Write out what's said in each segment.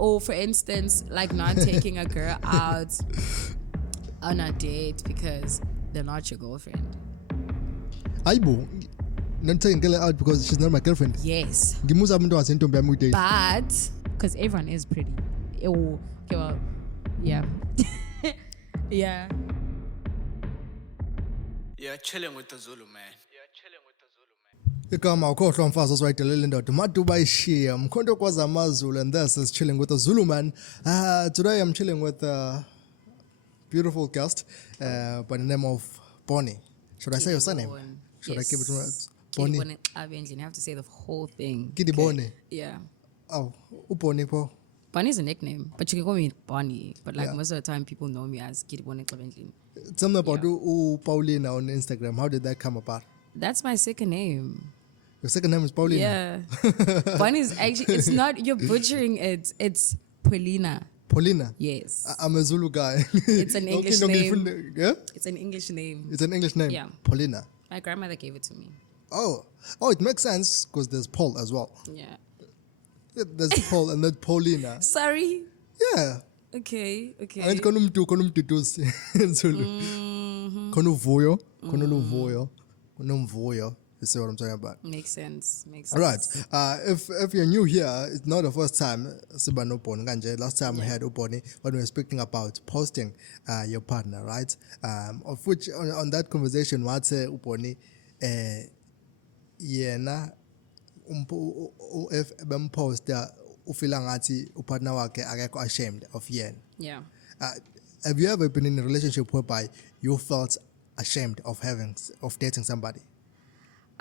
Or for instance, like not taking a girl out on a date because they're not your girlfriend. Aibo, not taking girl out because she's not my girlfriend. Yes. But because everyone is pretty. Oh, okay, well, yeah. Yeah. You're chilling with the Zulu man. igama ukhohlwa mfazi osiwayidelela indoda maduba ishiya mkhonto kwaza amazulu, and this is Chilling with the Zulu Man. Today I'm chilling with a beautiful guest by the name of Bonnie. Should I say your surname? Should I keep it Bonnie? You have to say the whole thing. Kidi Bonnie. Yeah. Oh, Bonnie po. Bonnie is a nickname, but you can call me Bonnie. But like most of the time, people know me as Kidi Bonnie Clementine. Tell me about Paulina on Instagram. How did that come about? That's my second name. Your second name is Paulina? Yeah. Bonnie is actually, it's not, you're butchering it. It's Paulina. Paulina? Yes. I'm a Zulu guy. It's an English name. Yeah? It's an English name. It's an English name? Yeah. Paulina. My grandmother gave it to me. Oh, it makes sense because there's Paul as well. Yeah. There's Paul and then Paulina. Sorry? Yeah. Okay. And konumtudusi in Zulu. Konuvuyo. Konumvuyo. You see what I'm talking about? Makes sense. All right. If you're new here, it's not the first time. Last time we had Uponi when we were speaking about posting your partner, right? Of which on that conversation, what say Uponi, yena if post ufila ngathi upartner wakhe akekho ashamed of yena. Yeah. Have you ever been in a relationship whereby you felt ashamed of dating somebody?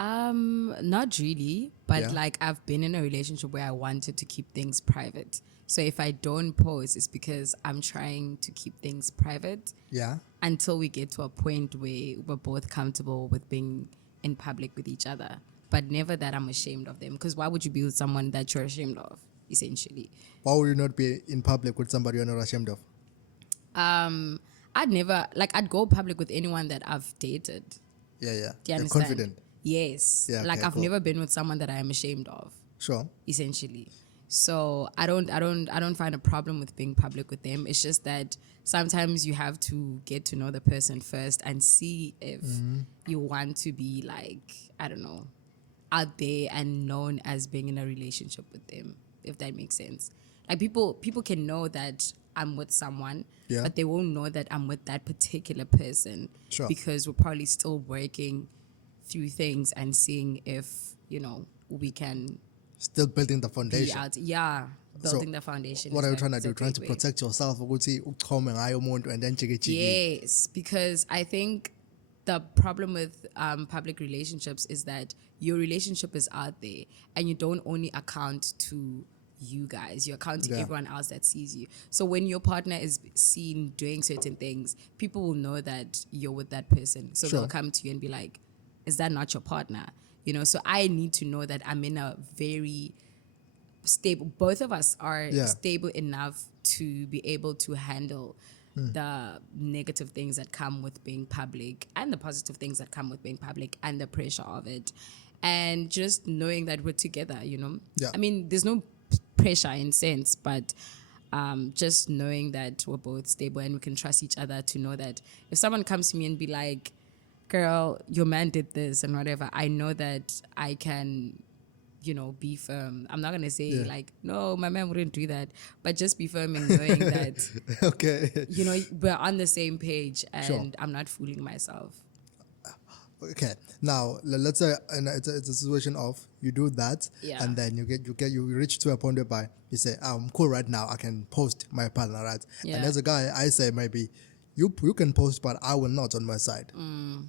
Not really, but like I've been in a relationship where I wanted to keep things private. So if I don't post, it's because I'm trying to keep things private. Yeah. Until we get to a point where we're both comfortable with being in public with each other. But never that I'm ashamed of them. Because why would you be with someone that you're ashamed of, essentially? Why would you not be in public with somebody you're not ashamed of? I'd go public with anyone that I've dated. Yeah. Do you You're understand? confident. Yes. Yeah, like okay, I've never been with someone that I am ashamed of. Sure. Essentially. So I don't find a problem with being public with them. It's just that sometimes you have to get to know the person first and see if you want to be like, I don't know, out there and known as being in a relationship with them, if that makes sense. Like people can know that I'm with someone, but they won't know that I'm with that particular person. Sure. Because we're probably still working through things and seeing if, we can still building the foundation. Building the foundation. What are you trying to do? Trying to protect yourself and then Yes, because I think the problem with public relationships is that your relationship is out there and you don't only account to you guys, you account to everyone else that sees you. So when your partner is seen doing certain things, people will know that you're with that person. So they'll come to you and be like, is that not your partner? So I need to know that I'm in a very stable, both of us are stable enough to be able to handle the negative things that come with being public and the positive things that come with being public and the pressure of it. And just knowing that we're together, I mean, there's no pressure in sense, but just knowing that we're both stable and we can trust each other to know that if someone comes to me and be like, girl, your man did this and whatever, I know that I can, be firm. I'm not going to say like, no, my man wouldn't do that, but just be firm in knowing that, we're on the same page and I'm not fooling myself. Okay, now let's say it's a situation of you do that and then you reach to a point whereby you say, I'm cool right now, I can post my partner, right? And as a guy, I say maybe you can post, but I will not on my side.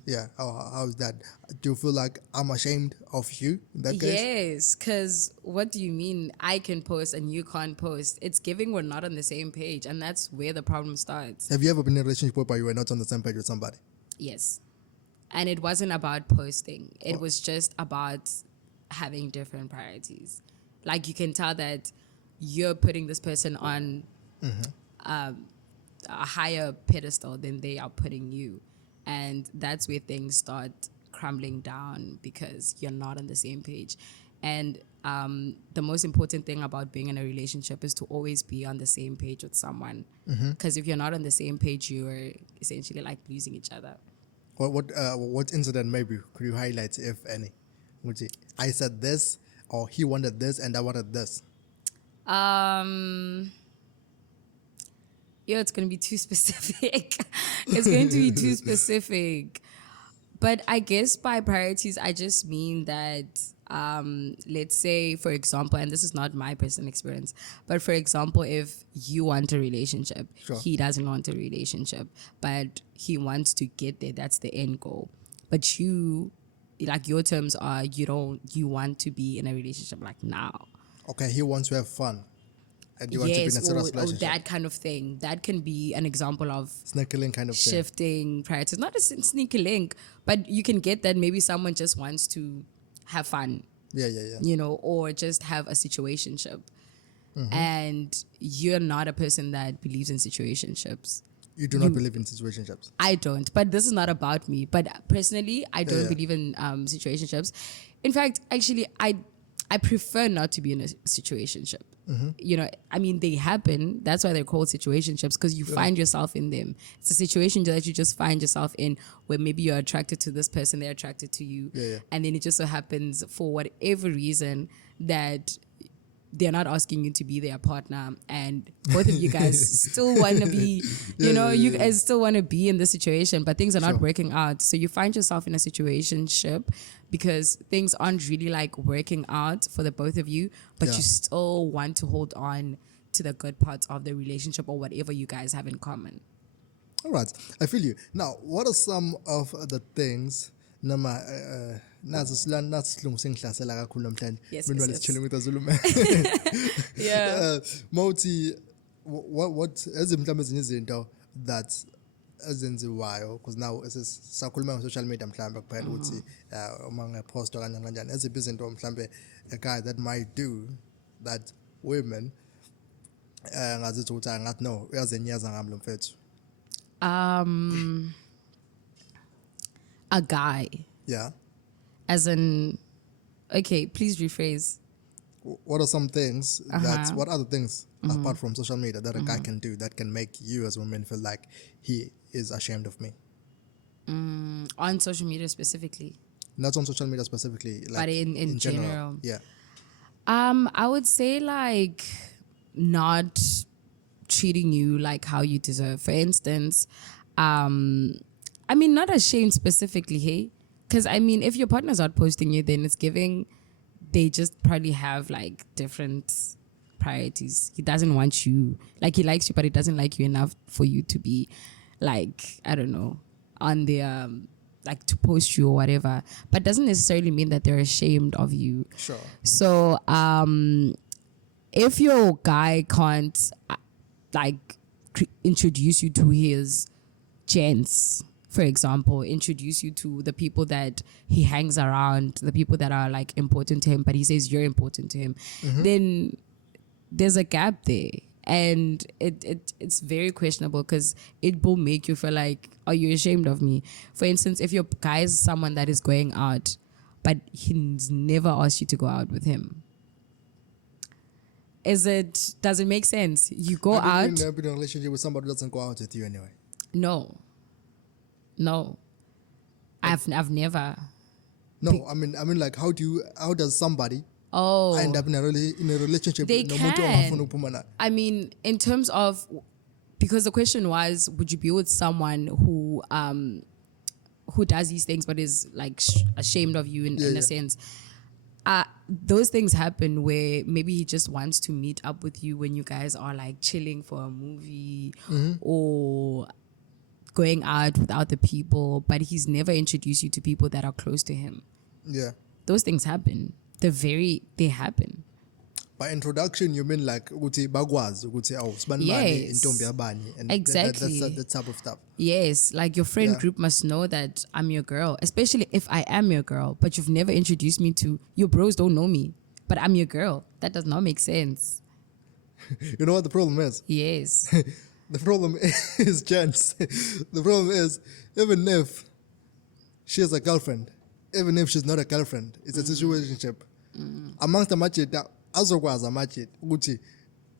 Yeah, how is that? Do you feel like I'm ashamed of you in that case? Yes, because what do you mean I can post and you can't post? It's giving we're not on the same page, and that's where the problem starts. Have you ever been in a relationship where you were not on the same page with somebody? Yes. And it wasn't about posting. It was just about having different priorities. Like you can tell that you're putting this person on a higher pedestal than they are putting you. And that's where things start crumbling down because you're not on the same page. And the most important thing about being in a relationship is to always be on the same page with someone. Because if you're not on the same page, you're essentially like losing each other. What incident maybe could you highlight, if any? I said this, or he wanted this, and I wanted this. It's going to be too specific. It's going to be too specific. But I guess by priorities, I just mean that, let's say, for example, and this is not my personal experience, but for example, if you want a relationship, sure, he doesn't want a relationship, but he wants to get there. That's the end goal. But you, like your terms are, you want to be in a relationship like now. Okay, he wants to have fun. And you want to be in a serious relationship. That kind of thing. That can be an example of sneaky link kind of shifting priorities. Not a sneaky link, but you can get that maybe someone just wants to have fun. Yeah. Or just have a situationship. And you're not a person that believes in situationships. You do not believe in situationships? I don't. But this is not about me. But personally, I don't believe in situationships. In fact, actually, I prefer not to be in a situationship. They happen. That's why they're called situationships, because you find yourself in them. It's a situation that you just find yourself in, where maybe you're attracted to this person, they're attracted to you. And then it just so happens, for whatever reason, that they're not asking you to be their partner, and both of you guys still want to be, you guys still want to be in the situation, but things are not working out. So you find yourself in a situationship because things aren't really like working out for the both of you, but you still want to hold on to the good parts of the relationship or whatever you guys have in common. All right, I feel you. Now, what are some of the things nazi silungu sengihlasela kakhulu namhlanje mina chilling with Zulu man. Moti, what ezimhlawumbe ezinye izinto that ezenziwayo, because now sakhuluma on social media mhlawumbe kuphela ukuthi uma ngepost kanjani kanjani, eziphi izinto mhlawumbe a guy that might do that women ngazithi ukuthi ngathi no uyazenyaza ngami lo mfethu. A guy. Yeah. As in, okay, please rephrase. What are some things what other things apart from social media that a guy can do that can make you as women feel like he is ashamed of me? On social media specifically? Not on social media specifically, like but in general. Yeah. I would say like not treating you like how you deserve. For instance, not ashamed specifically, hey? Because, if your partner's not posting you, then it's giving, they just probably have, like, different priorities. He doesn't want you. Like, he likes you, but he doesn't like you enough for you to be, like, I don't know, on their, like, to post you or whatever. But doesn't necessarily mean that they're ashamed of you. Sure. So, if your guy can't, introduce you to his gents, for example, introduce you to the people that he hangs around, the people that are like important to him, but he says you're important to him, then there's a gap there. And it's very questionable, because it will make you feel like, are you ashamed of me? For instance, if your guy is someone that is going out, but he's never asked you to go out with him, does it make sense? You go out. You've never been in a relationship with somebody who doesn't go out with you anyway. No, I've never. No, like how does somebody end up in a relationship? They can. In terms of, because the question was, would you be with someone who does these things but is like ashamed of you in a sense? Those things happen where maybe he just wants to meet up with you when you guys are like chilling for a movie or going out with other people, but he's never introduced you to people that are close to him. Yeah. Those things happen. They happen. By introduction, you mean like uthi bagwazi ukuthi sibanibani intombi yabani, and exactly that type of stuff. Yes, like your friend group must know that I'm your girl, especially if I am your girl, but you've never introduced me to your bros. Don't know me, but I'm your girl. That does not make sense. You know what the problem is? Yes. The problem is, gents, the problem is, even if she has a girlfriend, even if she's not a girlfriend, it's a situationship. amongst amajeti azokwazi amajeti ukuthi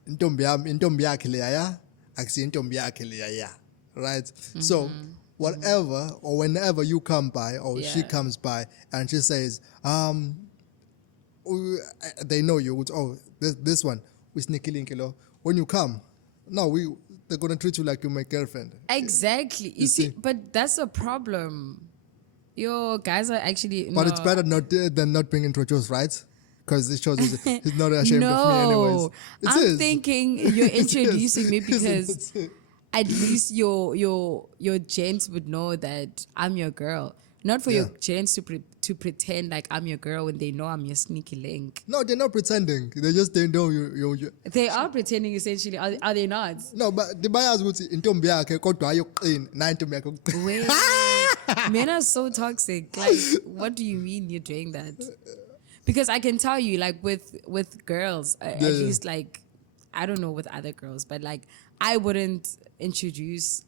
intombi yakhe leya akusiyo intombi yakhe leya, right? So whatever or whenever you come by or she comes by and she says they know you, oh, this one we sneaky link, when you come, no, they're gonna treat you like you're my girlfriend. Exactly. You see, but that's a problem. Your guys are actually. But it's better than not being introduced, right? Because it shows he's not ashamed of me anyways. I'm thinking you're introducing me because at least your gents would know that I'm your girl. Not for your gents to pretend like I'm your girl when they know I'm your sneaky link. No, they're not pretending. They know you. They are pretending essentially. Are they not? No, but the buyers would say intombi yakhe kodwa ayoqina na intombi yakhe. Wait, men are so toxic. Like, what do you mean you're doing that? Because I can tell you, like with girls, at least like I don't know with other girls, but like I wouldn't introduce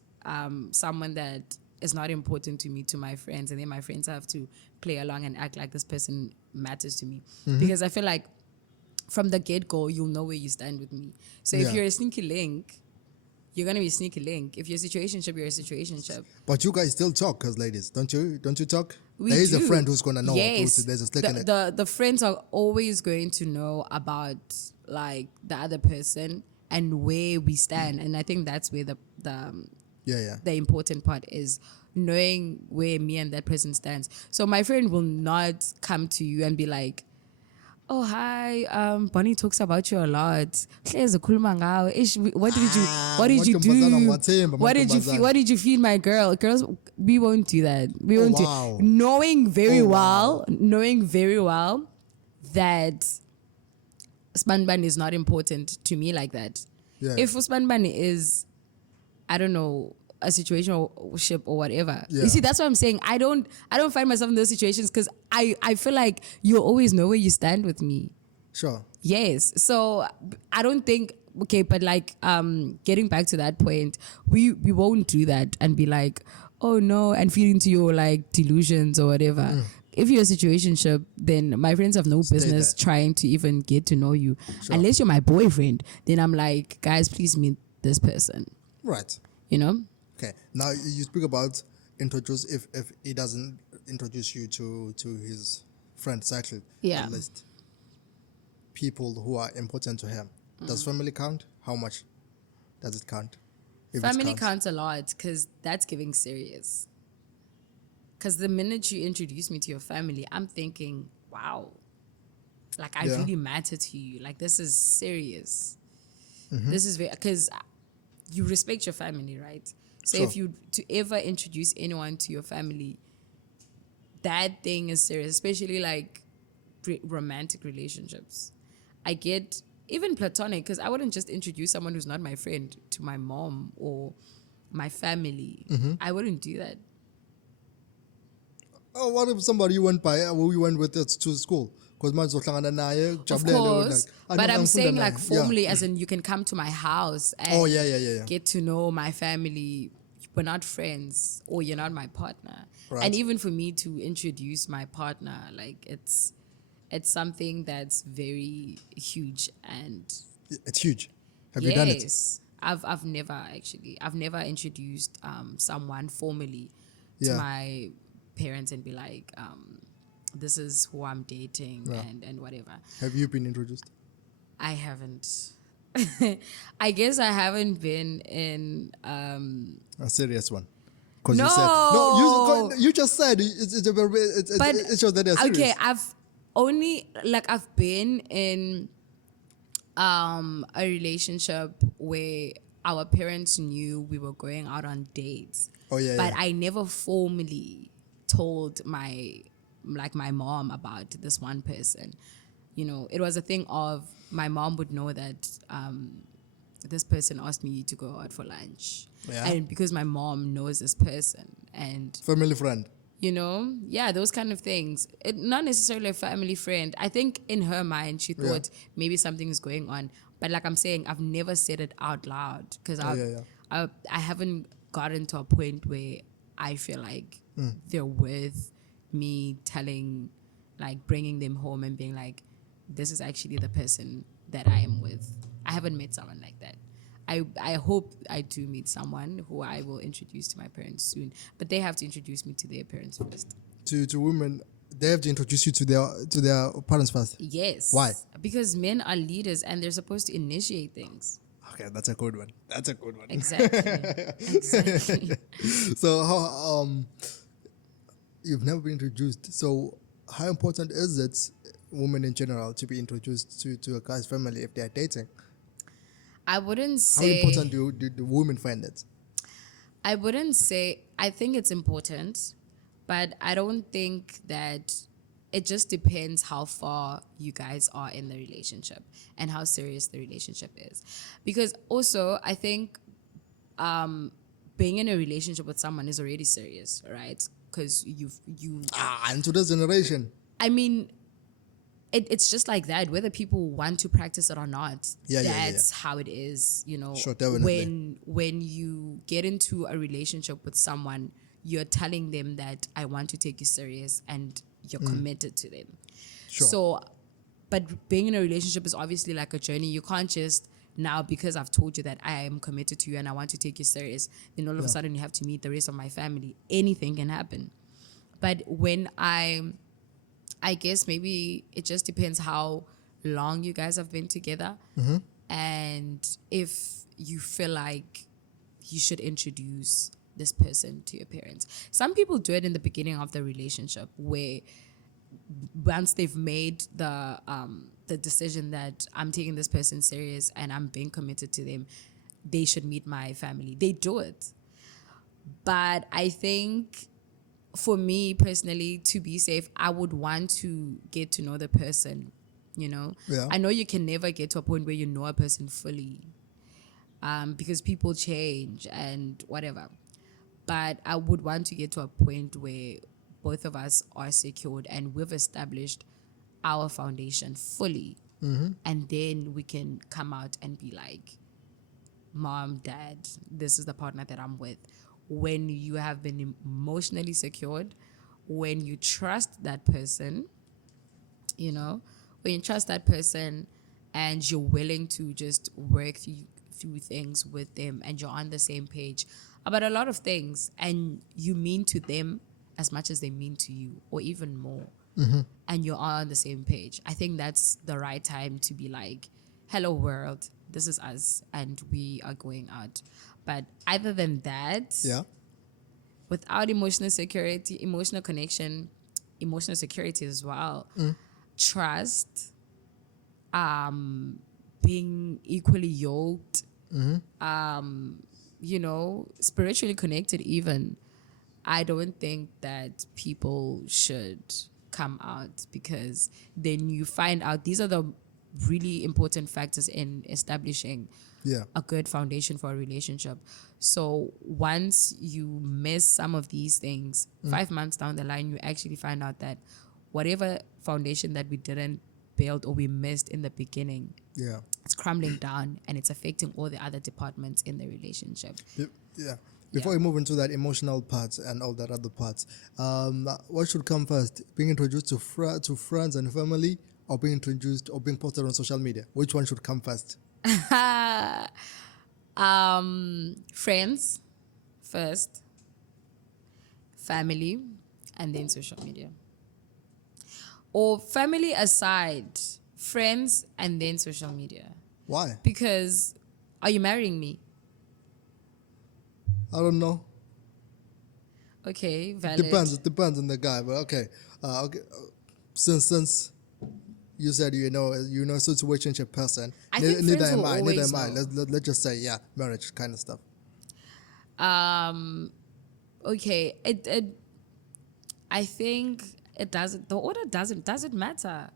someone that is not important to me to my friends, and then my friends have to play along and act like this person matters to me. Because I feel like from the get-go, you'll know where you stand with me. So if you're a sneaky link, you're gonna be a sneaky link. If you're a situationship, you're a situationship. But you guys still talk as ladies, don't you? Don't you talk? We there is do. A friend who's gonna know. Yes, there's a slick in it. The friends are always going to know about like the other person and where we stand, and I think that's where the important part is knowing where me and that person stands. So my friend will not come to you and be like, oh hi, Bonnie talks about you a lot. What did you do? What did you feed my girl? Girls, we won't do that. We won't do. Knowing very well that Spanban is not important to me like that. Yeah. If Spanban is, I don't know, a situationship or whatever. You see, that's what I'm saying. I don't find myself in those situations because I feel like you always know where you stand with me. Sure. Yes. So I don't think, okay, but like getting back to that point, we won't do that and be like, oh no, and feed into your like delusions or whatever. If you're a situationship, then my friends have no business trying to even get to know you. Sure. Unless you're my boyfriend, then I'm like, guys, please meet this person. Right. You know? Okay. Now you speak about introduce if he doesn't introduce you to his friend circle. Yeah. At least people who are important to him. Does family count? How much does it count? Family counts a lot because that's giving serious. Because the minute you introduce me to your family, I'm thinking, wow, like I really matter to you. Like this is serious. This is very, because you respect your family, right? So if you to ever introduce anyone to your family, that thing is serious, especially like romantic relationships. I get even platonic, because I wouldn't just introduce someone who's not my friend to my mom or my family. I wouldn't do that. Oh, what if somebody you went with to school? Because of course, but I'm saying like formally, as in you can come to my house and get to know my family. We're not friends, or you're not my partner. Right. And even for me to introduce my partner, like it's something that's very huge, and it's huge. Have you done it? Yes, I've never introduced someone formally to my parents and be like, this is who I'm dating and whatever. Have you been introduced? I haven't. I guess I haven't been in a serious one. Because no, you just said it shows that they're serious. Okay, I've been in a relationship where our parents knew we were going out on dates. But I never formally told my mom about this one person. You know, it was a thing of my mom would know that this person asked me to go out for lunch. Yeah. And because my mom knows this person and family friend. You know, those kind of things. Not necessarily a family friend. I think in her mind she thought maybe something is going on. But like I'm saying, I've never said it out loud because I haven't gotten to a point where I feel like they're worth me telling, like bringing them home and being like, this is actually the person that I am with. I haven't met someone like that. I hope I do meet someone who I will introduce to my parents soon, but they have to introduce me to their parents first. To women, they have to introduce you to their parents first. Yes. Why? Because men are leaders and they're supposed to initiate things. Okay, that's a good one. Exactly. Exactly. So how you've never been introduced. So how important is it, women in general, to be introduced to a guy's family if they are dating? I wouldn't How say. important do women find it? I wouldn't say. I think it's important, but I don't think that. It just depends how far you guys are in the relationship and how serious the relationship is. Because also, I think being in a relationship with someone is already serious, right? Because you. In today's generation. I mean, it's just like that. Whether people want to practice it or not, that's how it is. You know, sure, definitely. when you get into a relationship with someone, you're telling them that I want to take you serious and you're committed to them. Sure. So, but being in a relationship is obviously like a journey. You can't just now, because I've told you that I am committed to you and I want to take you serious, then all of a sudden you have to meet the rest of my family. Anything can happen. But when I guess maybe it just depends how long you guys have been together, and if you feel like you should introduce this person to your parents. Some people do it in the beginning of the relationship, where once they've made the decision that I'm taking this person serious and I'm being committed to them, they should meet my family. They do it. But I think for me personally, to be safe, I would want to get to know the person, you know? Yeah. I know you can never get to a point where you know a person fully, because people change and whatever. But I would want to get to a point where both of us are secured and we've established our foundation fully. And then we can come out and be like, Mom, Dad, this is the partner that I'm with. When you have been emotionally secured, when you trust that person, you know, when you trust that person and you're willing to just work through things with them and you're on the same page about a lot of things and you mean to them as much as they mean to you or even more, and you're all on the same page, I think that's the right time to be like, hello world, this is us and we are going out. But other than that, without emotional security, emotional connection, emotional security as well, trust, being equally yoked, you know, spiritually connected even, I don't think that people should come out, because then you find out these are the really important factors in establishing a good foundation for a relationship. So once you miss some of these things, 5 months down the line, you actually find out that whatever foundation that we didn't build or we missed in the beginning, it's crumbling down and it's affecting all the other departments in the relationship. Before we move into that emotional part and all that other parts, what should come first? Being introduced to friends and family, or being introduced or being posted on social media? Which one should come first? Friends first, family, and then social media. Or family aside, friends and then social media. Why? Because are you marrying me? I don't know. Okay, valid. It depends on the guy, but okay. Since you said you know situationship person, I think neither friends am will I. always Neither am I. know. Let's just say marriage kind of stuff. Okay, I think it doesn't. The order doesn't matter.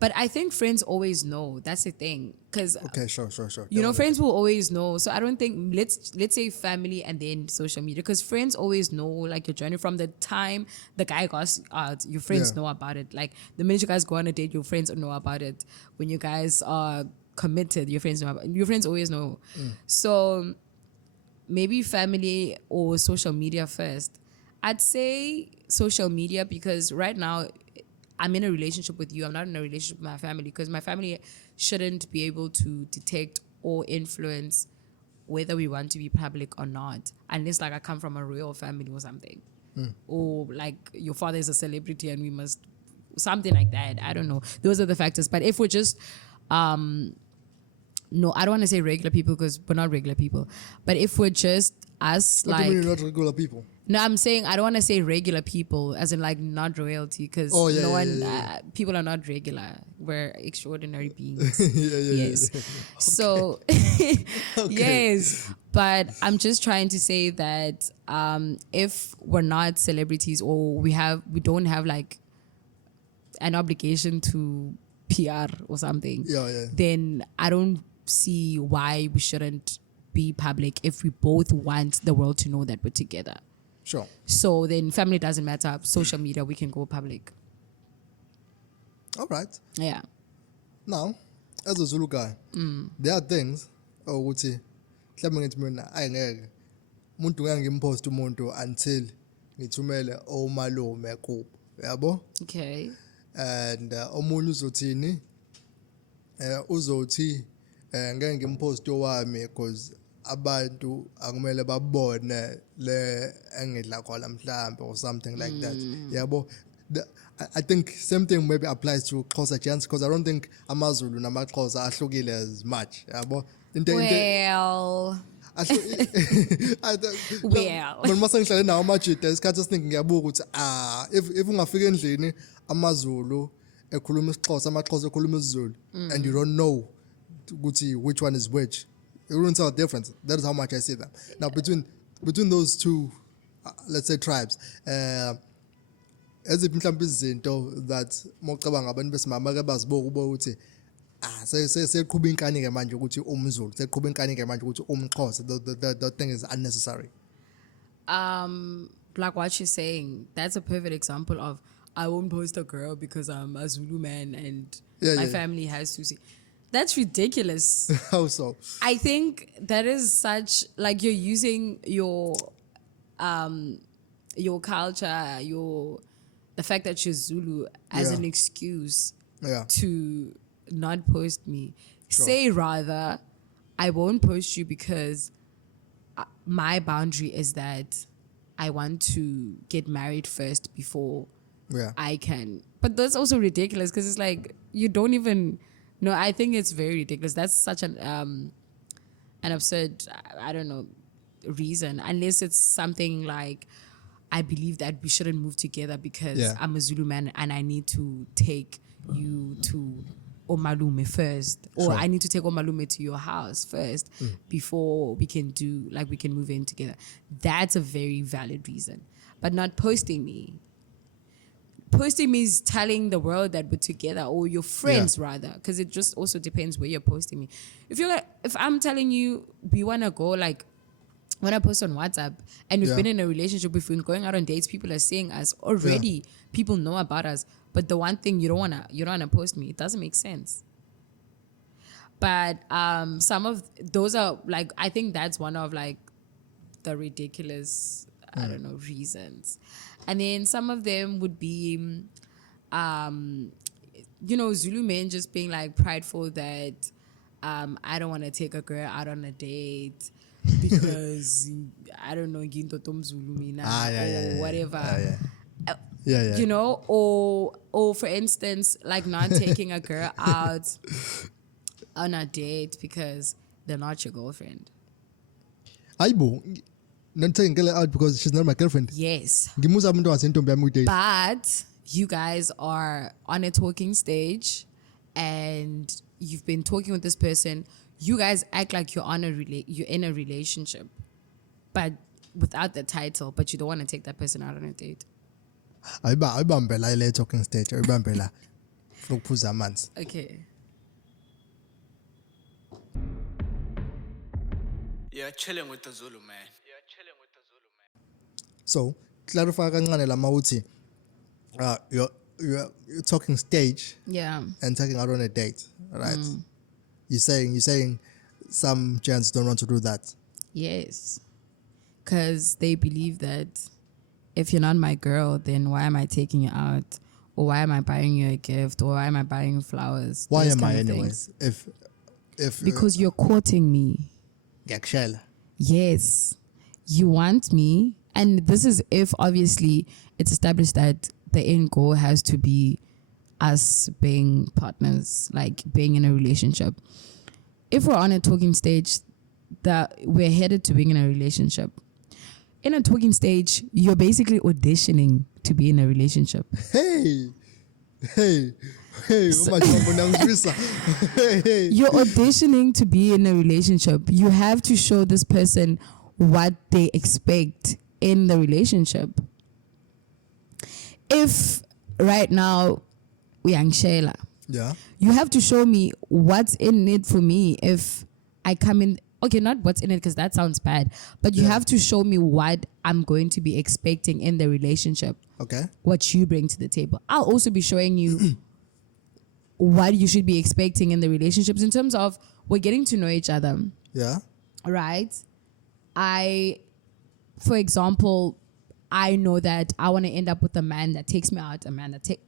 But I think friends always know. That's the thing. Because okay, sure. you know, friends will always know. So I don't think let's say family and then social media, because friends always know like your journey from the time the guy goes out. Your friends know about it. Like the minute you guys go on a date, your friends know about it. When you guys are committed, your friends know about it. Your friends always know. So maybe family or social media first. I'd say social media, because right now I'm in a relationship with you. I'm not in a relationship with my family, because my family shouldn't be able to detect or influence whether we want to be public or not, unless like I come from a royal family or something, or like your father is a celebrity and we must something like that. I don't know. Those are the factors. But if we're just no, I don't want to say regular people because we're not regular people. But if we're just us, What do like, you mean you're not regular people? no, I'm saying I don't want to say regular people, as in like not royalty, because people are not regular. We're extraordinary beings. Yes. So, yes. But I'm just trying to say that if we're not celebrities, or we don't have like an obligation to PR or something, then I don't see why we shouldn't be public if we both want the world to know that we're together. Sure. So then family doesn't matter. Social media, we can go public. All right. Yeah. Now, as a Zulu guy, there are things ukuthi mhlawumbe ngithi mina ayingeke umuntu ngeke ngimpost umuntu until ngithumele omalume kubo, yabo? Okay. And omunye uzothini uzothi ngeke ngimpost owami because abantu akumele babone le engidla khona mhlambe or something like that, yabo? I think same thing maybe applies to Xhosa gents, because I don't think amaZulu namaXhosa ahlukile as much, yabo? Well. But mase ngihlale nawo amajida isikhathi esiningi ngiyabuka ukuthi if ungafika endlini amaZulu ekhuluma isiXhosa, amaXhosa ekhuluma isiZulu, and you don't know ukuthi which one is which, you wouldn't tell the difference. That is how much I see them. Now between those two let's say tribes, eziphi mhlawumbe izinto that mocabanga abantu besimama ke baziboka ubo ukuthi seqhubha inkani ke manje ukuthi umZulu, seqhubha inkani ke manje ukuthi umXhosa, the thing is unnecessary. Like what you're saying, that's a perfect example of I won't post a girl because I'm a Zulu man and my family has to see. That's ridiculous. How so? I think that is such, like, you're using your culture, the fact that you're Zulu as an excuse to not post me. Sure. Say rather, I won't post you because my boundary is that I want to get married first before I can. But that's also ridiculous, because it's like you don't even. No, I think it's very ridiculous. That's such an absurd, I don't know, reason. Unless it's something like, I believe that we shouldn't move together because I'm a Zulu man and I need to take you to Omalume first, or I need to take Omalume to your house first before we can move in together. That's a very valid reason. But not posting me. Posting me is telling the world that we're together, or your friends rather, because it just also depends where you're posting me. If I'm telling you we want to go, like when I post on WhatsApp and we've been in a relationship, we've been going out on dates, people are seeing us already. People know about us, but the one thing you don't wanna post me, it doesn't make sense. But some of those are like, I think that's one of like the ridiculous, I don't know, reasons. And then some of them would be, Zulu men just being like prideful that I don't want to take a girl out on a date because I don't know, or whatever. You know, or for instance, like not taking a girl out on a date because they're not your girlfriend. Not taking girl out because she's not my girlfriend. Yes. But you guys are on a talking stage and you've been talking with this person. You guys act like you're in a relationship, but without the title, but you don't want to take that person out on a date. Ayibambela ile talking stage. Ayibambela. Ukuphuza amanzi. Okay. You're chilling with the Zulu man. So, clarify kancane lama uthi you're talking stage and taking out on a date, right? You're saying some gents don't want to do that. Yes. Cuz they believe that if you're not my girl, then why am I taking you out? or why am I buying you a gift, or why am I buying you flowers? Why Those am I kind of anyways? things. If Because you're courting me. Yakshela. Yes, you want me, and this is if obviously it's established that the end goal has to be us being partners, like being in a relationship. If we're on a talking stage, that we're headed to being in a relationship. In a talking stage, you're basically auditioning to be in a relationship. Hey, so, you're auditioning to be in a relationship. You have to show this person what they expect in the relationship. If right now we are Shayla, you have to show me what's in it for me if I come in. Okay, not what's in it because that sounds bad, but you have to show me what I'm going to be expecting in the relationship. Okay. What you bring to the table. I'll also be showing you what you should be expecting in the relationships in terms of we're getting to know each other. Yeah. Right? For example, I know that I want to end up with a man that takes me out, a man that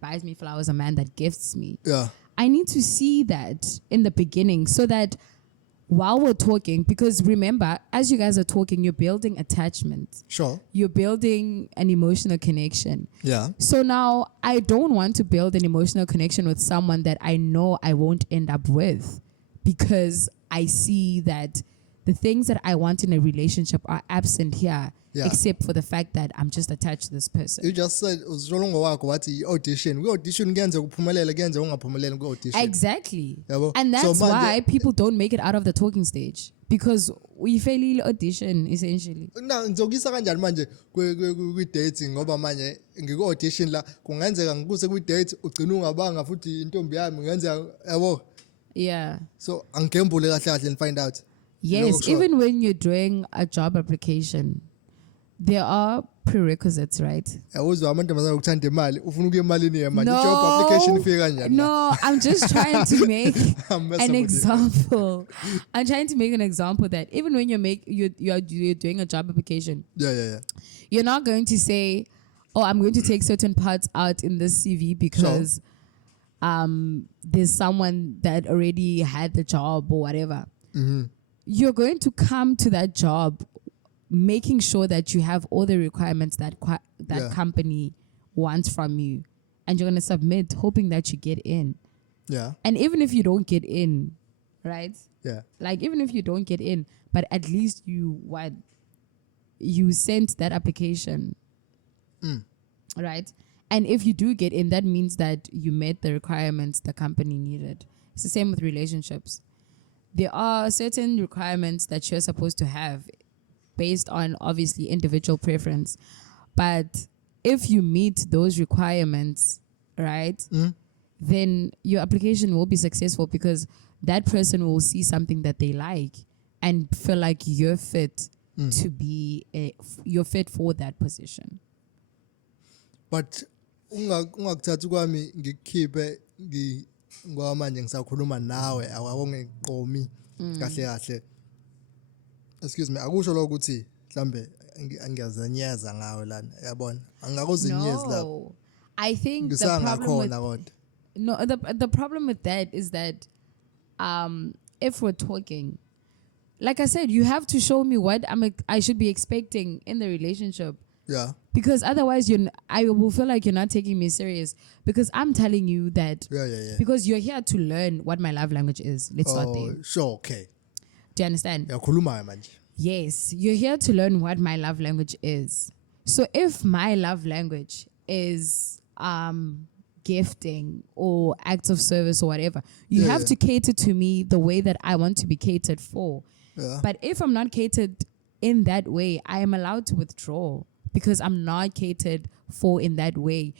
buys me flowers, a man that gifts me. Yeah. I need to see that in the beginning so that while we're talking, because remember, as you guys are talking, you're building attachment. Sure. You're building an emotional connection. Yeah. So now I don't want to build an emotional connection with someone that I know I won't end up with, because I see that the things that I want in a relationship are absent here, except for the fact that I'm just attached to this person. You just said audition. Audition Exactly. Yabo. And that's So, why people don't make it out of the talking stage, because we fail audition essentially. Na ngizokisa kanjani manje kwi dating ngoba manje ngiku audition la kungenzeka ngikuse kwi date ugcina ungabanga futhi intombi yami ngenzeka yabo. Yeah. So angigembule kahle kahle and find out. Yes, even when you're doing a job application, there are prerequisites, right? Awuzwa amantombazana ukuthanda imali ufuna ukuya emalini yemali job application ifike kanjani? No, I'm just trying to make messing an with you. example. I'm trying to make an example that even when you're doing a job application, Yeah. you're not going to say, "Oh, I'm going to take certain parts out in this CV because there's someone that already had the job or whatever." Mm-hmm. You're going to come to that job making sure that you have all the requirements that company wants from you, and you're going to submit hoping that you get in. Yeah. And even if you don't get in, right? Yeah. Like even if you don't get in, but at least you sent that application. Right? And if you do get in, that means that you met the requirements the company needed. It's the same with relationships. There are certain requirements that you're supposed to have based on obviously individual preference. But if you meet those requirements, right, then your application will be successful because that person will see something that they like and feel like you're fit to be you're fit for that position. But ungakuthatha kwami ngikukhiphe ngoba manje ngisakhuluma nawe awawongeqomi kahle. Excuse me, akusho lo ukuthi mhlambe ngiyazanyeza ngawe lana yabona angakuzinyezi lapho. I think the problem with that is that if we're talking, like I said, you have to show me what I should be expecting in the relationship. Yeah. Because otherwise I will feel like you're not taking me serious, because I'm telling you that because you're here to learn what my love language is. Let's start there. Sure, okay. Do you understand? Yakhuluma manje. Yes, you're here to learn what my love language is. So if my love language is gifting or acts of service or whatever, you have to cater to me the way that I want to be catered for. Yeah. But if I'm not catered in that way, I am allowed to withdraw because I'm not catered for in that way.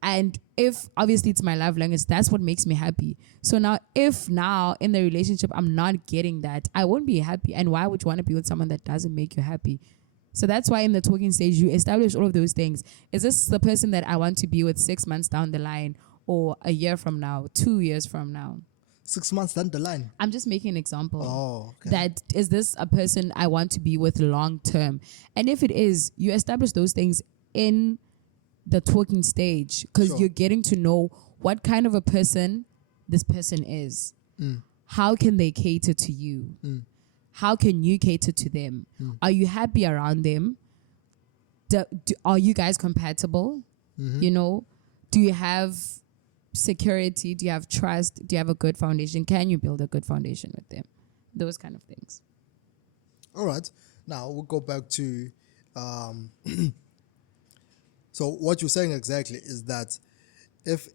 And if obviously it's my love language, that's what makes me happy. So now if in the relationship I'm not getting that, I won't be happy. And why would you want to be with someone that doesn't make you happy? So that's why in the talking stage you establish all of those things. Is this the person that I want to be with 6 months down the line, or a year from now, 2 years from now? 6 months down the line. I'm just making an example. Oh, okay. That is this a person I want to be with long term? And if it is, you establish those things in the talking stage, because you're getting to know what kind of a person this person is. How can they cater to you? How can you cater to them? Are you happy around them? Are you guys compatible? You know, do you have security? Do you have trust? Do you have a good foundation? Can you build a good foundation with them? Those kind of things. All right. Now we'll go back to so what you're saying exactly is that if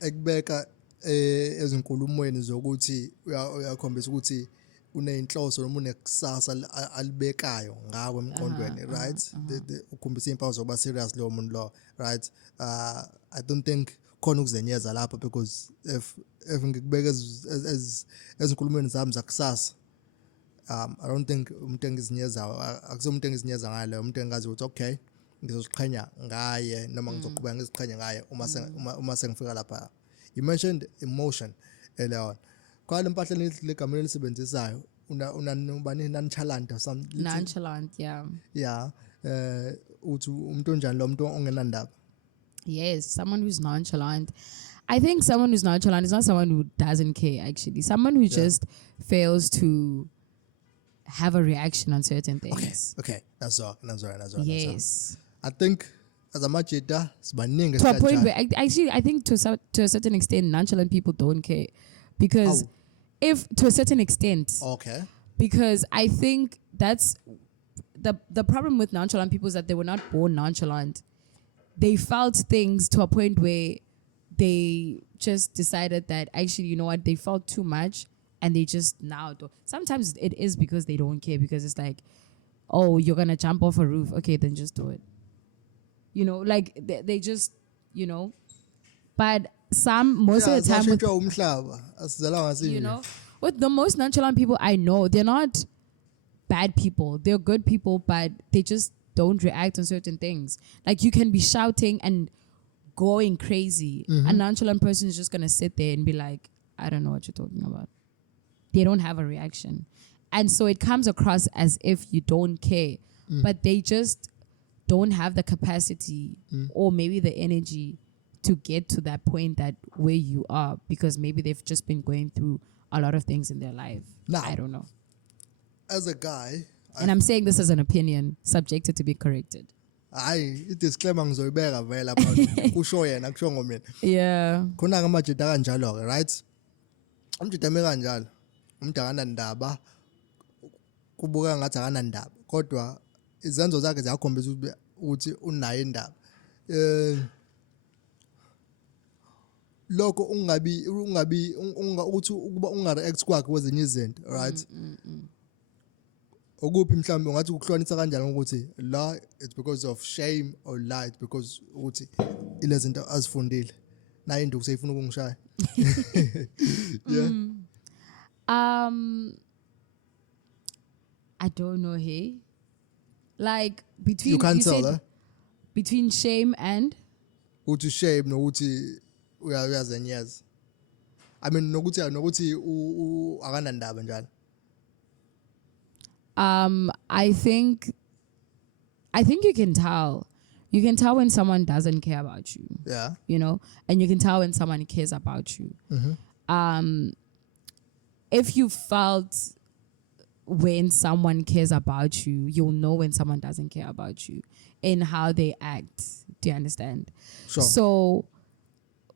ekubeka ezinkulumweni zokuthi uyakhombisa ukuthi unenhloso noma unekusasa alibekayo ngawe emqondweni, right? Ukhombisa impawu zokuba serious lo muntu lo, right? I don't think khona ukuzenyeza lapho, because if ngikubeka ezinkulumweni zami zakusasa, I don't think umuntu engizinyezayo akusomuntu engizinyeza ngale, umuntu engazi ukuthi okay ngizoziqhenya ngaye noma ngizoqhubeka ngiziqhenya ngaye uma sengifika lapha. You mentioned emotion earlier. Kwale mpahla legama elisebenzisayo unani nonchalant or something. Nonchalant, yeah. Yeah. Uthi umuntu onjani lo muntu ongenandaba. Yes, someone who's nonchalant. I think someone who's nonchalant is not someone who doesn't care, actually. Someone who just fails to have a reaction on certain things. Okay. That's all. Yes. I think as a machita, to a point where I think to a certain extent, nonchalant people don't care, because if to a certain extent, because I think that's the problem with nonchalant people, is that they were not born nonchalant. They felt things to a point where they just decided that actually, you know what, they felt too much, and they just now do. Sometimes it is because they don't care, because it's like, oh, you're gonna jump off a roof, okay, then just do it. You know, like they just, you know, but most of the time, you know, with the most nonchalant people I know, they're not bad people. They're good people, but they just don't react on certain things. Like, you can be shouting and going crazy. A nonchalant person is just going to sit there and be like, I don't know what you're talking about. They don't have a reaction. And so it comes across as if you don't care, but they just don't have the capacity or maybe the energy to get to that point that where you are, because maybe they've just been going through a lot of things in their life. Now, I don't know. As a guy, and I'm saying this as an opinion, subjected to be corrected. Disclaimer ngizoyibeka vela lapha kusho yena kusho ngomina. Yeah. Khona ngamajita kanjalo ke, right? Umjita eme kanjalo. Umuntu akanandaba. Kubuka ngathi akanandaba. Kodwa izenzo zakhe ziyakhombisa ukuthi unayo indaba. Lokho ungabi ukuthi ukuba ungareact kwakhe kwezinye izinto, right? Okuphi mhlawumbe ungathi ukuhlonisa kanjani ukuthi la it's because of shame, or la it's because ukuthi ilezinto azifundile na induku seyifuna ukungishaya. Yeah. I don't know, hey. Like between you can't tell, said, between shame and uthi shame nokuthi uyazenyeza. I mean nokuthi akanandaba njalo. I think you can tell. You can tell when someone doesn't care about you. Yeah. You know, and you can tell when someone cares about you. If you felt when someone cares about you, you'll know when someone doesn't care about you in how they act. Do you understand? Sure. So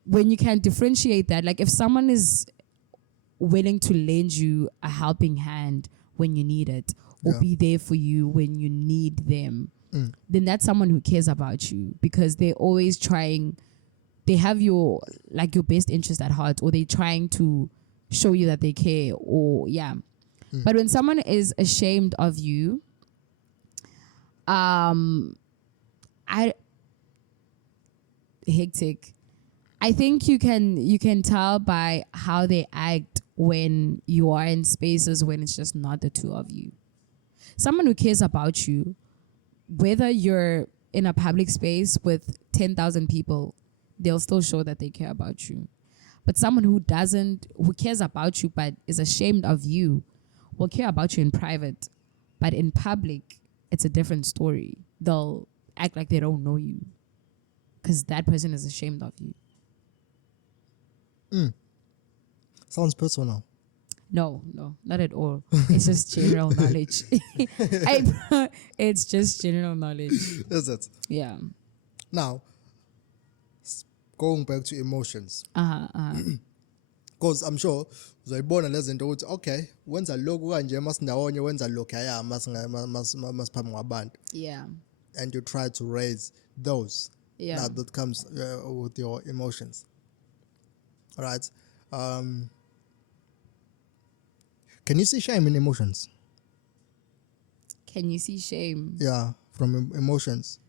when you can differentiate that, like if someone is willing to lend you a helping hand when you need it, or be there for you when you need them, then that's someone who cares about you, because they're always trying, they have your best interest at heart, or they're trying to show you that they care, or But when someone is ashamed of you, hectic. I think you can tell by how they act when you are in spaces when it's just not the two of you. Someone who cares about you, whether you're in a public space with 10,000 people, they'll still show that they care about you. But someone who cares about you but is ashamed of you, will care about you in private, but in public, it's a different story. They'll act like they don't know you, because that person is ashamed of you. Sounds personal. No, not at all. It's just general knowledge. It's just general knowledge. Is it? Yeah. Now, going back to emotions. Because I'm sure uzoyibona lezi zinto ukuthi okay wenza lokhu kanje masindawonye wenza lokhu aya masiphambi kwabantu. Yeah. And you try to raise those. Yeah. Now that comes with your emotions. All right. Can you see shame in emotions? Can you see shame? Yeah, from emotions.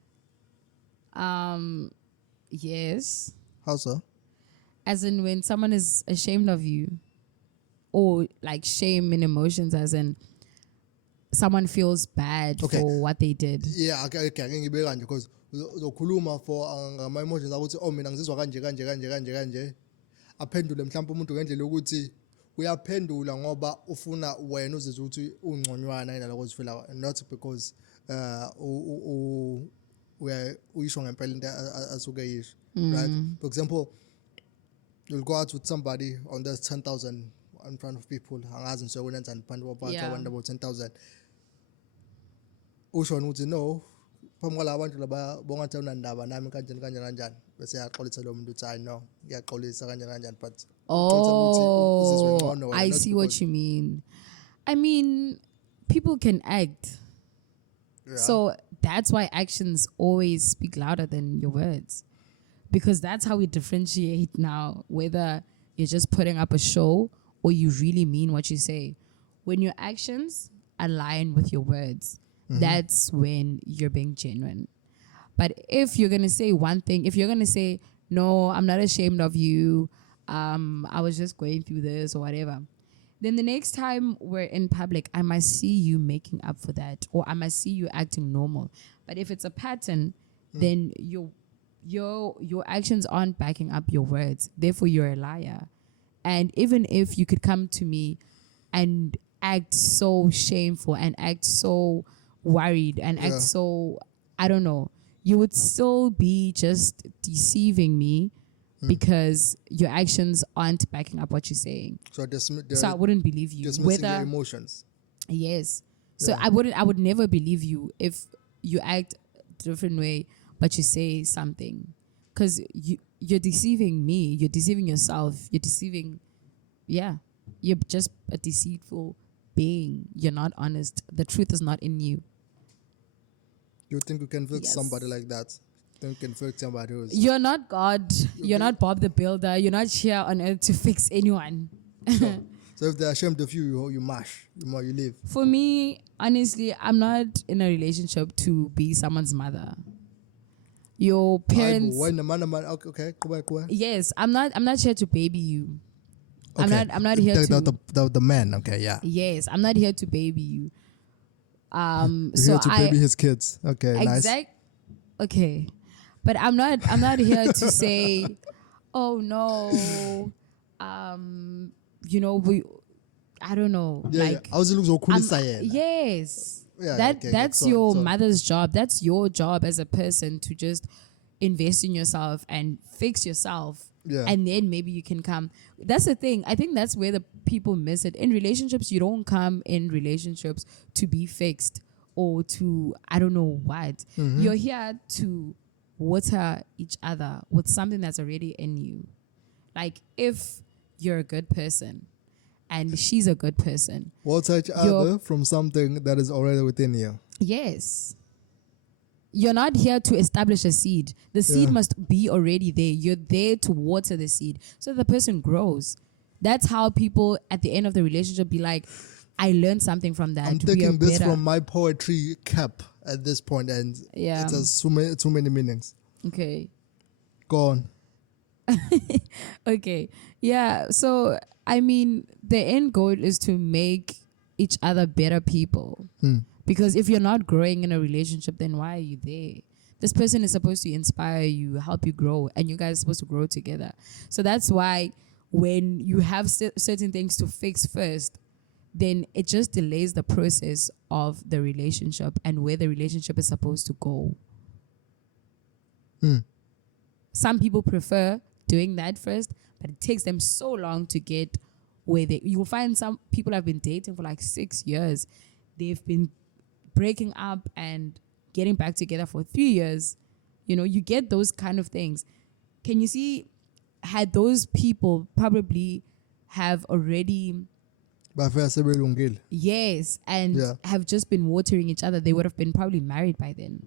Yes. How so? As in when someone is ashamed of you, or like shame in emotions, as in someone feels bad for what they did. Yeah, okay, ngibeke kanje because uzokhuluma for ngama emotions ukuthi oh mina ngizizwa kanje aphendule mhlawumbe umuntu ngendlela ukuthi uyaphendula ngoba ufuna wena uzizwe ukuthi ungconywana naloko uzifela, not because uyisho ngempela into asuke yisho, right? For example, you'll go out with somebody on the 10,000 in front of people, angazi nje wenenzani phansi kwabantu abantu abo 10,000, usho ukuthi no phambi kwalabo bantu laba bongathi unandaba nami kanjani bese yaxolisa lo muntu uthi I know ngiyaxolisa kanjani but I see what you mean. I mean, people can act. Yeah. So that's why actions always speak louder than your words. Because that's how we differentiate now, whether you're just putting up a show or you really mean what you say. When your actions align with your words, that's when you're being genuine. But if you're going to say one thing, if you're going to say, no, I'm not ashamed of you, I was just going through this or whatever, then the next time we're in public, I must see you making up for that, or I must see you acting normal. But if it's a pattern, then your actions aren't backing up your words. Therefore, you're a liar. And even if you could come to me and act so shameful and act so worried and act so, I don't know, you would still be just deceiving me because your actions aren't backing up what you're saying. So I wouldn't believe you. Dismissing your emotions. Yes. So I would never believe you if you act a different way but you say something. Because you're deceiving me, you're deceiving yourself, you're just a deceitful being. You're not honest. The truth is not in you. You think you can fix somebody like that? You can fix somebody who's... You're not God. You're not Bob the Builder. You're not here on earth to fix anyone. So if they're ashamed of you, you mash, you leave. For me, honestly, I'm not in a relationship to be someone's mother. Your parents... Okay. Yes, I'm not here to baby you. Okay. I'm not here to... The man, okay, yeah. Yes, I'm not here to baby you. You're here to baby his kids. Okay, nice. Okay. But I'm not here to say, oh no, I don't know. Yes. Yeah, that's your mother's job. That's your job as a person to just invest in yourself and fix yourself. Yeah. And then maybe you can come. That's the thing. I think that's where the people miss it. In relationships, you don't come in relationships to be fixed or to, I don't know what. You're here to water each other with something that's already in you. Like if you're a good person and she's a good person. Water each other from something that is already within you. Yes. You're not here to establish a seed. The seed must be already there. You're there to water the seed so the person grows. That's how people at the end of the relationship be like, I learned something from that. I'm taking this from my poetry cap at this point, and it has too many meanings. Okay. Go on. Okay. Yeah. So, I mean, the end goal is to make each other better people. Because if you're not growing in a relationship, then why are you there? This person is supposed to inspire you, help you grow, and you guys are supposed to grow together. So that's why when you have certain things to fix first, then it just delays the process of the relationship and where the relationship is supposed to go. some people prefer doing that first, but it takes them so long to get where you'll find some people have been dating for like 6 years. They've been breaking up and getting back together for 3 years. You know, you get those kind of things. Can you see, had those people probably have already, yes, and have just been watering each other, they would have been probably married by then.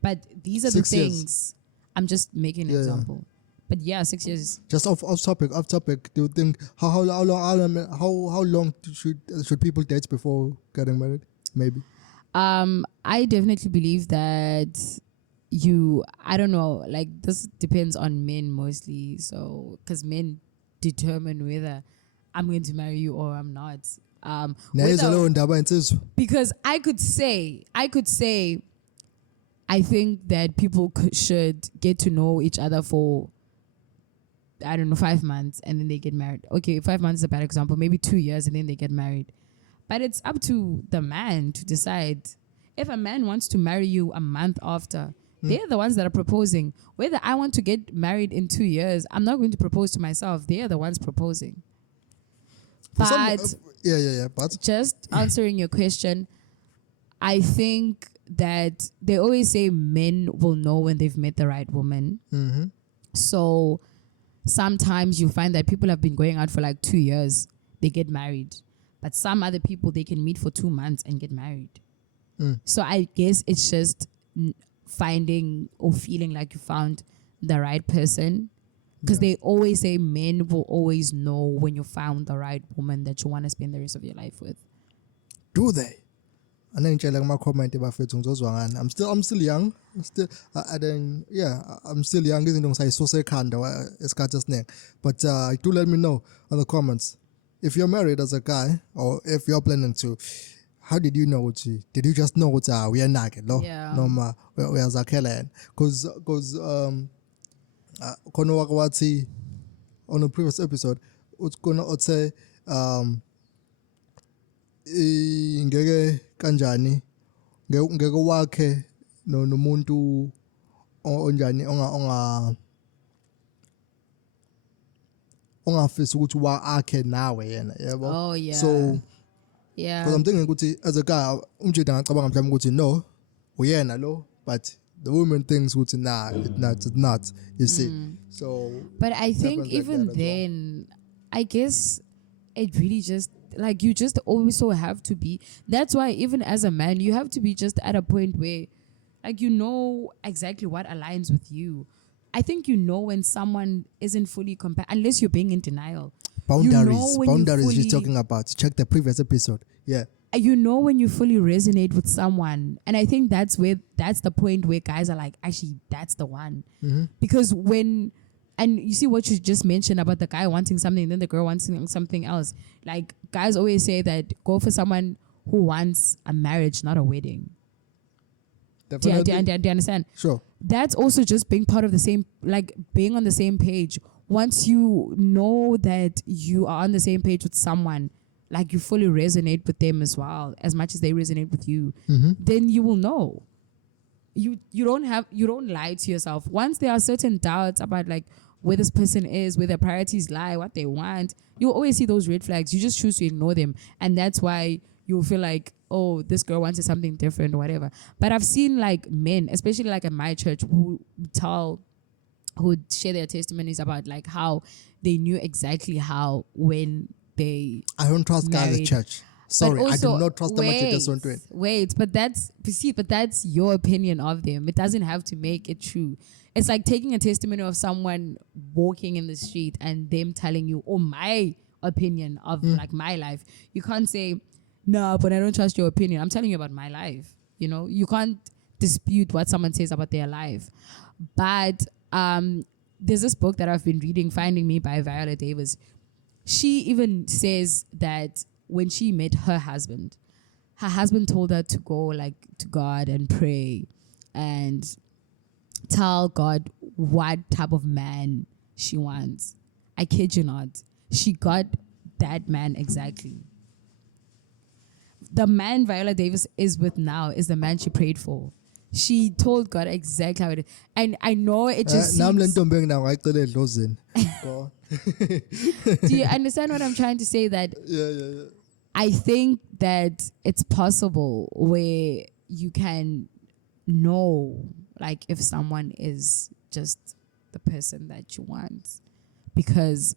But these are 6 the things. Years. I'm just making an example. But 6 years. Just off topic. Do you think how long should people date before getting married? Maybe. I definitely believe that I don't know, like this depends on men mostly. So, because men determine whether I'm going to marry you or I'm not. Because I could say, I think that people should get to know each other for, I don't know, 5 months and then they get married. Okay, 5 months is a bad example. Maybe 2 years and then they get married. But it's up to the man to decide. If a man wants to marry you a month after, they're the ones that are proposing. Whether I want to get married in 2 years, I'm not going to propose to myself. They're the ones proposing. But but just answering your question, I think that they always say men will know when they've met the right woman. Mm-hmm. So sometimes you find that people have been going out for like 2 years, they get married. But some other people, they can meet for 2 months and get married. So I guess it's just finding or feeling like you found the right person. Because they always say men will always know when you found the right woman that you want to spend the rest of your life with. Do they? And then my comment about I'm still young. I'm still young. But do let me know in the comments if you're married as a guy or if you're planning to. How did you know? Did you just know we are not? No, no, we are Zakelen. Because on a previous episode, it's gonna say ngeke kanjani ngeke wakhe nomuntu onjani ongafisa ukuthi wakhe nawe yena yebo. Oh yeah. So yeah, because I'm thinking ukuthi as a guy umjida ngacabanga mhlawumbe ukuthi no uyena lo, but the woman thinks ukuthi nah it's not, you see. So but I think even like then I guess it really just like you just also have to be, that's why even as a man you have to be just at a point where like you know exactly what aligns with you. I think you know when someone isn't fully unless you're being in denial. Boundaries she's talking about. Check the previous episode. Yeah. You know when you fully resonate with someone. And I think that's the point where guys are like, actually, that's the one. Mm-hmm. Because and you see what you just mentioned about the guy wanting something and then the girl wanting something else. Like, guys always say that go for someone who wants a marriage, not a wedding. Definitely. Do you understand? Sure. That's also just being part of the same, like being on the same page. Once you know that you are on the same page with someone, like you fully resonate with them as well, as much as they resonate with you, then you will know. You don't lie to yourself. Once there are certain doubts about like where this person is, where their priorities lie, what they want, you'll always see those red flags. You just choose to ignore them. And that's why you'll feel like, oh, this girl wanted something different or whatever. But I've seen like men, especially like at my church, who share their testimonies about like how they knew exactly how when they I don't trust married. guys at church. Sorry, also, I do not trust them at this one. Wait, but that's your opinion of them. It doesn't have to make it true. It's like taking a testimony of someone walking in the street and them telling you, oh, my opinion of like my life. You can't say, no, but I don't trust your opinion. I'm telling you about my life. You know, you can't dispute what someone says about their life. But there's this book that I've been reading, Finding Me by Viola Davis. She even says that when she met her husband told her to go like to God and pray and tell God what type of man she wants. I kid you not. She got that man exactly. The man Viola Davis is with now is the man she prayed for. She told God exactly how it is. And I know it just Nami le seems... ntombi enginakwayicela edlozini. Go on. Do you understand what I'm trying to say? That Yeah. I think that it's possible where you can know, like, if someone is just the person that you want because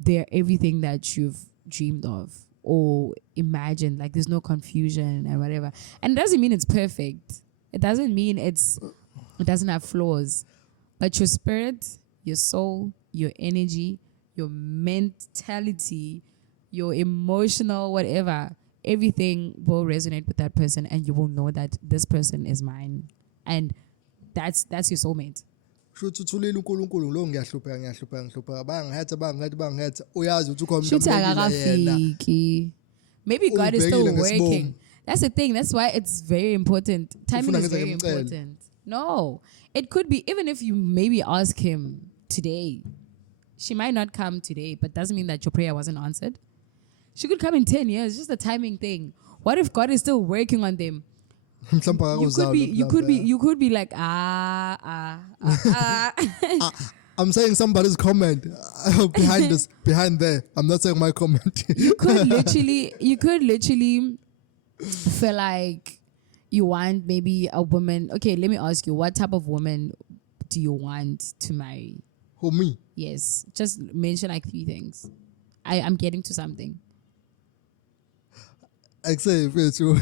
they're everything that you've dreamed of or imagined. Like, there's no confusion and whatever. And it doesn't mean it's perfect. It doesn't mean it doesn't have flaws. But your spirit, your soul, your energy, your mentality, your emotional, whatever, everything will resonate with that person, and you will know that this person is mine. And that's your soulmate. Shuthi uthulile uNkulunkulu lo ngiyahlupheka bangihethe uyazi ukuthi ukhona Shuthi akakafiki. Maybe God is still working. That's the thing. That's why it's very important. Timing is very important. No, it could be, even if you maybe ask him today, she might not come today, but doesn't mean that your prayer wasn't answered. She could come in 10 years, just a timing thing. What if God is still working on them? You could be like, I'm saying somebody's comment behind there. I'm not saying my comment. You could literally feel like you want maybe a woman. Okay, let me ask you, what type of woman do you want to marry? Who, me? Yes, just mention like 3 things. I'm getting to something. I say it's true.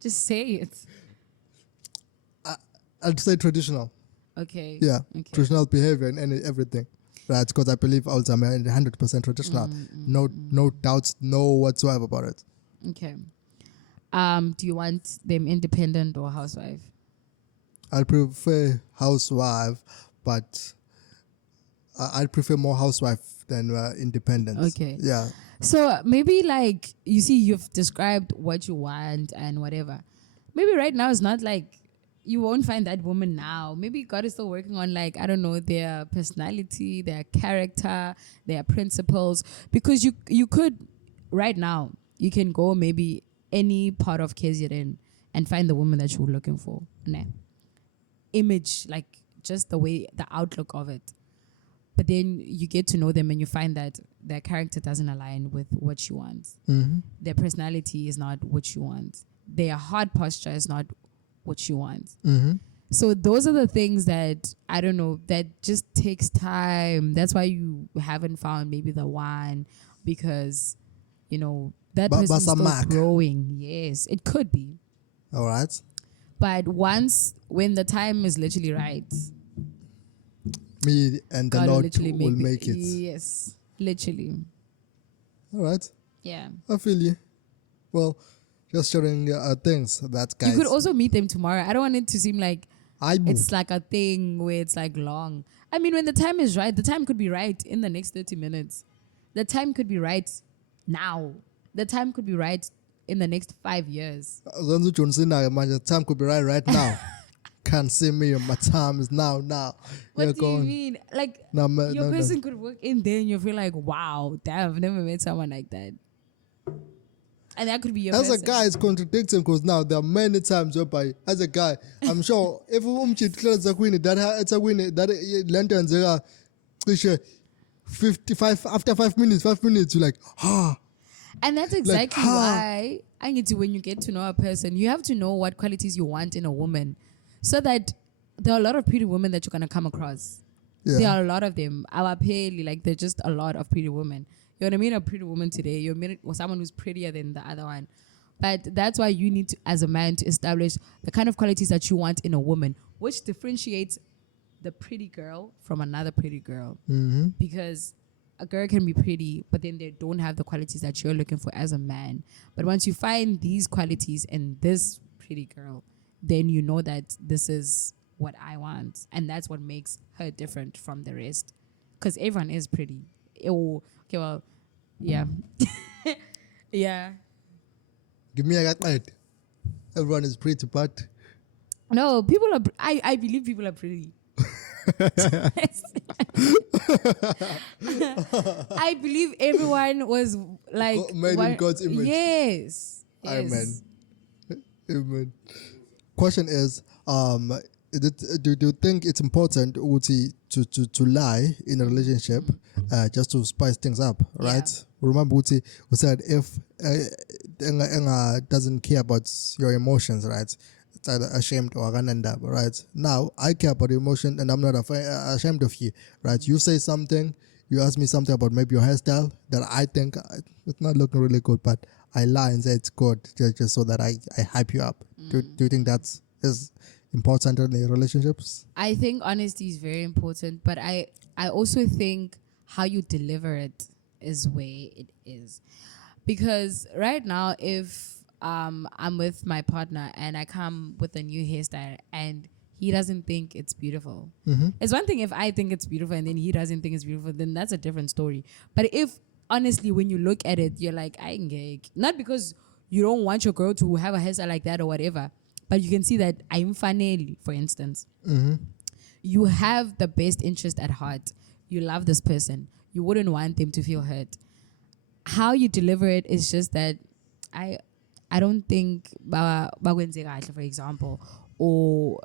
Just say it. I'd say traditional. Okay. Yeah, okay. Traditional behavior and everything. Right, because I believe also I'm 100% traditional. No doubts, no whatsoever about it. Okay. Do you want them independent or housewife? I prefer housewife, but I prefer more housewife than independent. Okay. Yeah. So maybe, like, you see, you've described what you want and whatever. Maybe right now it's not like you won't find that woman now. Maybe God is still working on, like, I don't know, their personality, their character, their principles. Because you could, right now, you can go maybe any part of KZN and find the woman that you're looking for. Nah. Image, like, just the way, the outlook of it. But then you get to know them and you find that their character doesn't align with what you want. Mm-hmm. Their personality is not what you want. Their heart posture is not what you want. Mm-hmm. So those are the things that, I don't know, that just takes time. That's why you haven't found maybe the one, because, you know, that person's still growing. Yes, it could be. All right. But when the time is literally right, me and the God Lord will make it. Yes, literally. All right. Yeah. I feel you. Well, just sharing things that guys. You could also meet them tomorrow. I don't want it to seem like it's like a thing where it's like long. I mean, when the time is right, the time could be right in the next 30 minutes. The time could be right now. The time could be right in the next 5 years. The time could be right now. Can't see me. My time is now. What do you mean? Like, your person could work in there and you feel like, wow, damn, I've never met someone like that. And that could be your As person. a guy, it's contradicting, because now there are many times whereby, as a guy, I'm sure if that 55 after 5 minutes, you're like, And that's exactly why I need to, when you get to know a person, you have to know what qualities you want in a woman, so that there are a lot of pretty women that you're going to come across. Yeah. There are a lot of them. Our pay, like, there's just a lot of pretty women. You're going to meet a pretty woman today. You're meeting someone who's prettier than the other one. But that's why you need to, as a man, to establish the kind of qualities that you want in a woman, which differentiates the pretty girl from another pretty girl. Mm-hmm. Because a girl can be pretty, but then they don't have the qualities that you're looking for as a man. But once you find these qualities in this pretty girl, then you know that this is what I want. And that's what makes her different from the rest. Because everyone is pretty. Okay, well, yeah. Yeah. Give me a guide. Everyone is pretty, but... No, people are... I believe people are pretty. I believe everyone was like... made in God's image. Yes. Amen. Amen. question is, do you think it's important to lie in a relationship just to spice things up, right? Yeah. Remember, we said if doesn't care about your emotions, right? It's either ashamed or gananda, right? Now, I care about emotion and I'm not ashamed of you, right? You say something, you ask me something about maybe your hairstyle that I think it's not looking really good, but I lie and say it's good just so that I hype you up. Do you think that's is important in the relationships? I think honesty is very important, but I also think how you deliver it is where it is. Because right now, if I'm with my partner and I come with a new hairstyle and he doesn't think it's beautiful, it's one thing if I think it's beautiful and then he doesn't think it's beautiful, then that's a different story. But if honestly, when you look at it, you're like, I engage. Not because you don't want your girl to have a hairstyle like that or whatever, but you can see that I'm funny, for instance. You have the best interest at heart. You love this person. You wouldn't want them to feel hurt. How you deliver it is just that I don't think for example, or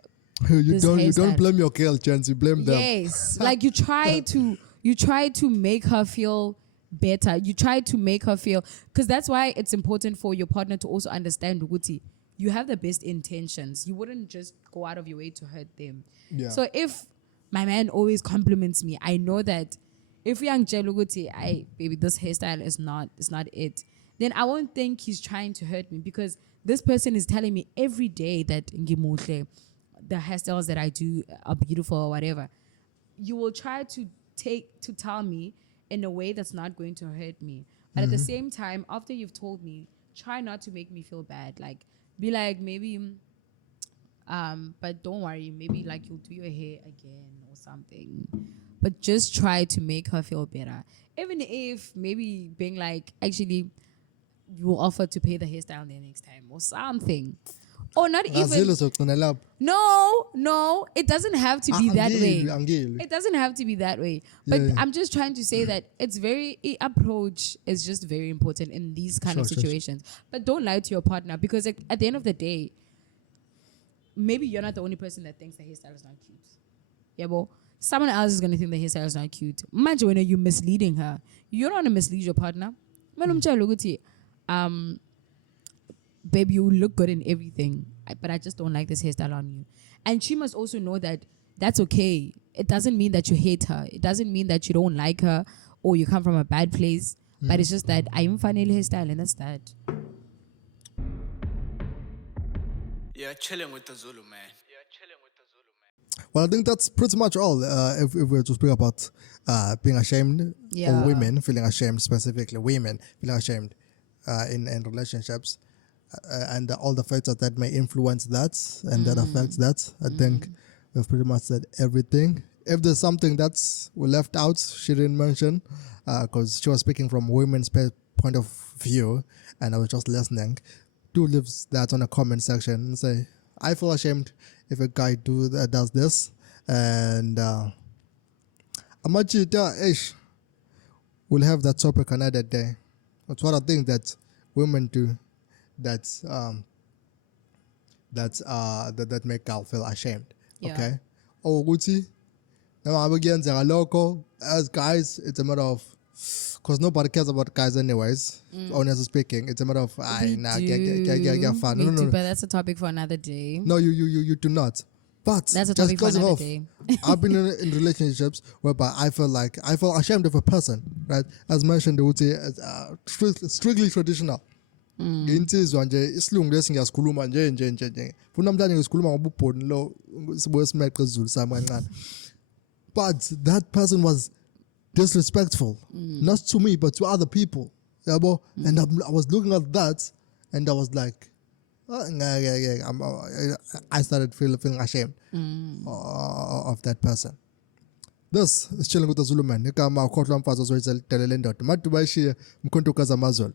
you don't blame your girl, Chance, you blame them. Yes. Like you try to make her feel better. You try to make her feel, because that's why it's important for your partner to also understand Uguti. You have the best intentions. You wouldn't just go out of your way to hurt them. Yeah. So if my man always compliments me, I know that if young Jeluguti, baby, this hairstyle is not it, then I won't think he's trying to hurt me, because this person is telling me every day that the hairstyles that I do are beautiful or whatever. You will try to tell me in a way that's not going to hurt me. But at the same time, after you've told me, try not to make me feel bad. Like, be like, maybe, but don't worry, maybe like you'll do your hair again or something. But just try to make her feel better. Even if maybe being like, actually, you will offer to pay the hairstyle the next time or something. Or not even. No, it doesn't have to be that way. It doesn't have to be that way. But I'm just trying to say that approach is just very important in these kind of situations. But don't lie to your partner, because at the end of the day, maybe you're not the only person that thinks the hairstyle is not cute. Yeah, but someone else is going to think the hairstyle is not cute. Imagine when you're misleading her. You don't want to mislead your partner. Baby, you look good in everything, but I just don't like this hairstyle on you. And she must also know that that's okay. It doesn't mean that you hate her. It doesn't mean that you don't like her or you come from a bad place. But it's just that I am finally hairstyle, and that's that. Yeah, chilling with the Zulu, man. Well, I think that's pretty much all. If we were to speak about being ashamed, or women feeling ashamed, specifically women feeling ashamed in relationships. And all the factors that may influence that and that affects that. I think we've pretty much said everything. If there's something that's we left out, she didn't mention, because she was speaking from women's point of view, and I was just listening. Do leave that on a comment section and say, I feel ashamed if a guy does this. And Amachita, we'll have that topic another day. That's what I think that women do. That make girl feel ashamed. Yeah. Okay. Oh, Gucci. Now again, local as guys, it's a matter of, because nobody cares about guys anyways. Honestly speaking, it's a matter of get fun. No. But that's a topic for another day. No, you do not. But that's a topic for another day. I've been in relationships whereby I feel ashamed of a person, right? As mentioned, they would say strictly traditional. Insizwa nje isilungu lesi ngiyasikhuluma nje funa mhlanje ngisikhuluma ngobubhoni lo sibuye simeqe isiZulu sami kancane. But that person was disrespectful, not to me but to other people. And I was looking at that and I was like, I started feeling ashamed of that person. This is Chilling with the Zulu Man. Igama ukhohlwa mfazi ozwethelele indoda. Madu bayishiye mkhonto kaza amazolo.